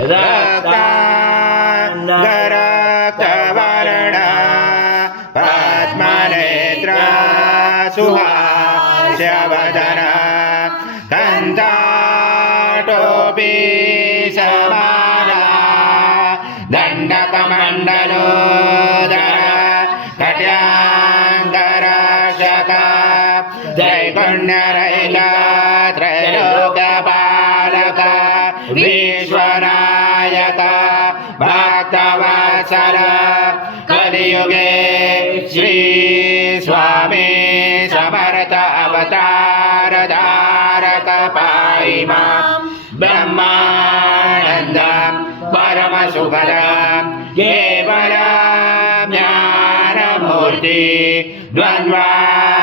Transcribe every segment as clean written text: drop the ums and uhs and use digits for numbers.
रक्तांगरक्तवर्ण पद्मनेत्रा सुहास्यवदन कन्दाटोपि समाला दण्डकमण्डलोदर कट्याङ्गरक्षका त्रैगुण्यरहिता त्रैलोक्यपालक विश्वनायक भक्तवत्सल कलियुगे श्री स्वामी समर्थ अवतार धारक पाहि मां ब्रह्मानन्दं परम सुखदं केवलं ज्ञानमूर्ति द्वन्द्वातीतं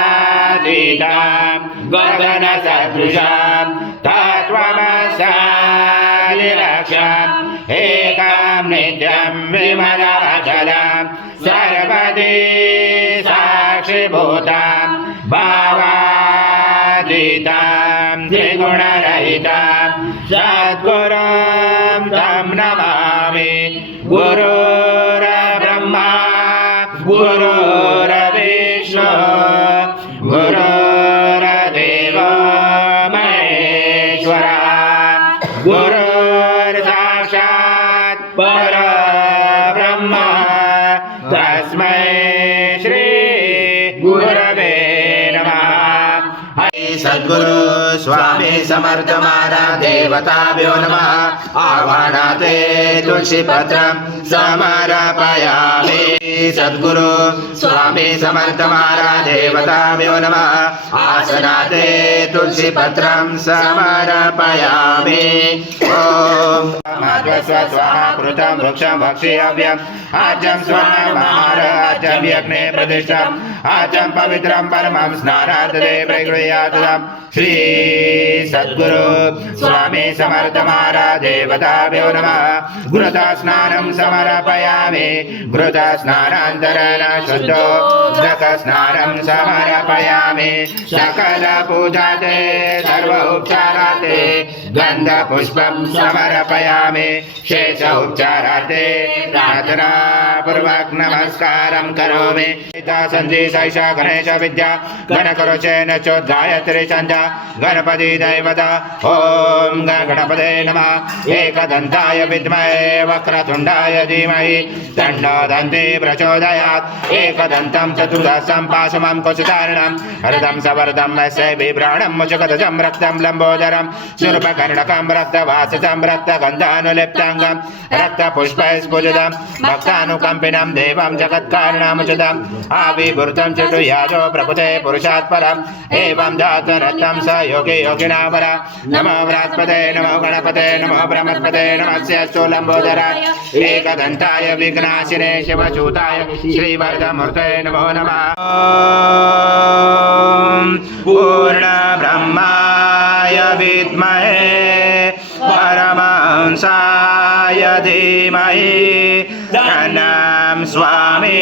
गगनसदृशं तत्त्वमसालिलक्ष्यम् एकं नित्यं विमलमचलं सर्वदि साक्षिभूतं भावातीतं त्रिगुणरहितं सद्गुरुं तं नमामि गुरुर्ब्रह्मा गुरुर्विष्णु गुरुर्देवो महेश्वरः गुरुर्साक्षात् परब्रह्म तस्मै श्री गुरवे नमः। सद्गुरु स्वामी समर्थ महाराज देवताभ्यो नमः। आह्वानाते तुलसी पत्रं समर्पयामि। सद्गुरु स्वामी समर्थ महाराज देवताभ्यो नमः। आसनाते तुलसी पत्रं समर्पयामि। ओम कृतं वृक्षं भक्ष्यव्यम् आजं स्वनमहार आजं यज्ञे प्रतिष्ठम् आजं पवित्रं परमं स्नानादे प्रगृह्यातम्। श्री सद्गुरु स्वामी समर्थ महाराज देवताभ्यो नमः। घृता स्नानं समर्पयामि। घृता स्नानान्तरेण शुद्धो दक स्नानं समर्पयामि। सकल पूजाते सर्व उपचाराते गंध पुष्पं समर्पयामि। शेष उपचाराते प्रार्थना पूर्वक नमस्कारं करोमि। सन्धि सैषा गणेश विद्या गणकरोचेन चोद्गायत्री छन्दा गणपति दैवता। ओम गणपते नमः। एकदन्ताय विद्महे वक्रतुण्डाय धीमहि तन्नो दन्ति प्रचोदयात्। एकदन्तं चतुर्दशं पाशमं कुशधारणं हरदं सवर्धं यस्य बिभ्राणं मुचकदजं रक्तं लम्बोदरं शूर्पकर्णकं रक्तवासजं रक्तगन्धानुलिप्ताङ्गं रक्तपुष्पैस्फुलितं भक्तानुकम्पिनं देवं जगत्कारणमुचितम् आविर्भूतं चतुर्यादो प्रभुते पुरुषात् परम् एवं जातरत्नं स योगी योगिना वर। नमो बृहस्पते नमो गणपते नमो ब्रह्मस्पते नमस्तेऽस्तु लम्बोदराय एकदन्ताय विघ्नाशिने शिवसूताय श्रीवरदमूर्ते नमो नमः। पूर्णब्रह्माय विद्महे परमहंसाय धीमहि तन्नं स्वामी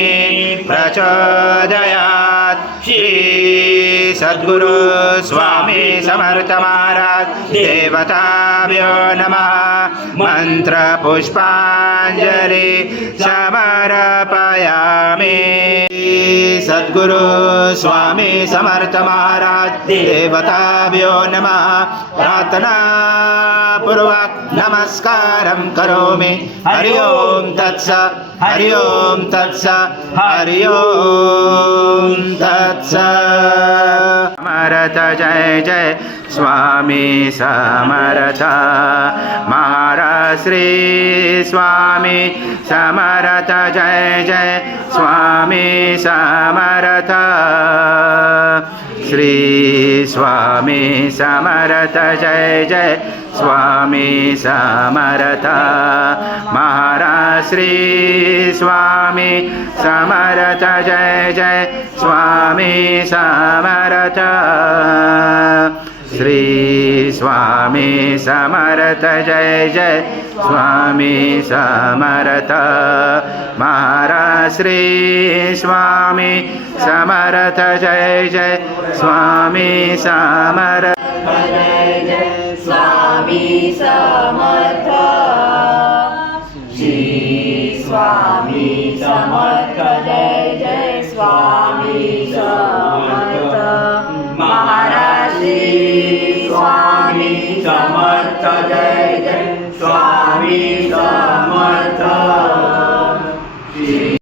प्रचोदयात्। श्री सद्गुरु स्वामी समर्थ महाराज देवताभ्यो नमः। मंत्र पुष्पांजलि समर्पयामि। सद्गुरु स्वामी समर्थ महाराज देवताभ्यो नमः। प्रार्थना पूर्वक नमस्कारं करोमि। हरि ओम तत्सत् हरि ओम तत्सत् हरि ओम तत्सत्। समर्थ जय जय स्वामी समर्थ महाराज श्री स्वामी समर्थ जय जय स्वामी समर्थ श्री स्वामी समर्थ जय जय स्वामी समर्थ महाराज श्री स्वामी समर्थ जय जय स्वामी समर्थ श्री स्वामी समर्थ जय जय स्वामी समर्थ महाराज श्री स्वामी समर्थ जय जय स्वामी समर्थ जय जय स्वामी समर्थ। स्वामी समर्थ जय जय स्वामी समर्थ महाराज श्री स्वामी समर्थ जय जय स्वामी समर्थ